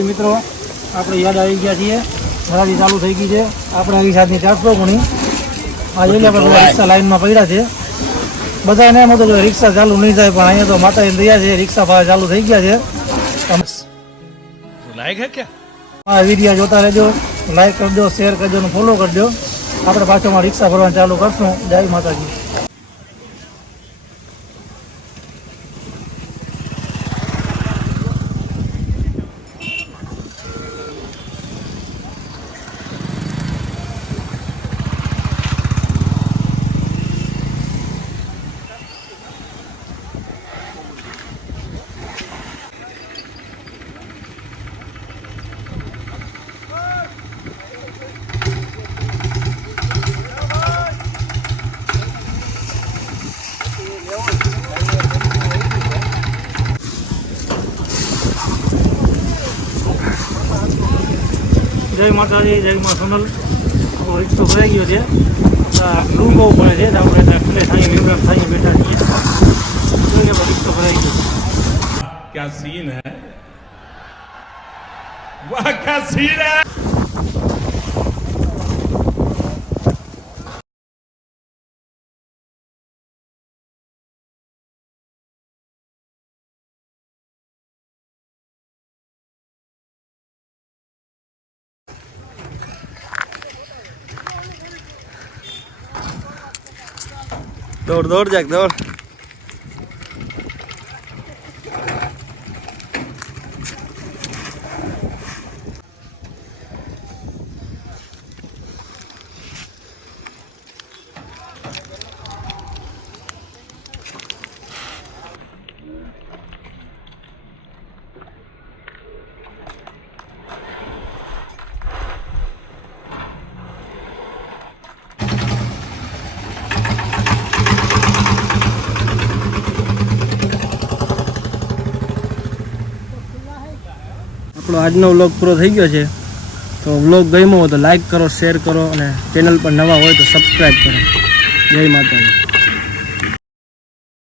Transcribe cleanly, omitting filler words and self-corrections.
માતાજી મિત્રો, આપણે યાદ આવી ગયા છીએ, હરાજી ચાલુ થઈ ગઈ છે. આપણે આવી સાથની 400 ગુણી આ એરિયા પર રિક્ષા લાઈનમાં પડ્યા છે. બધાને એમ હતું કે રિક્ષા ચાલુ નહીં થાય, પણ અહીંયા તો માતાજી દયા છે, રિક્ષા ભાવ ચાલુ થઈ ગયા છે. આ વિડીયો જોતા રહેજો, લાઈક કરજો, શેર કરજો અને ફોલો કરજો. આપણે પાછળમાં રિક્ષા ભરવાનું ચાલુ કરશું. જય માતાજી. જય માતાજી, જય મા સોનલ. રિક્ષો ભરાઈ ગયો છે, ડૂબ બહુ પડે છે, આપણે ખુલ્લે સાંઈ વિવરામ સાંઈ બેઠા છીએ. રિક્ષો ભરાઈ ગયો. क्या सीन है, वाह क्या सीन है. दौड़ दौड़ जाक दौड़. આપણો આજનો વ્લોગ પૂરો થઈ ગયો છે. તો વ્લોગ ગમ્યો હોય તો લાઈક કરો, શેર કરો અને ચેનલ પર નવા હોય તો સબસ્ક્રાઈબ કરો. જય માતાજી.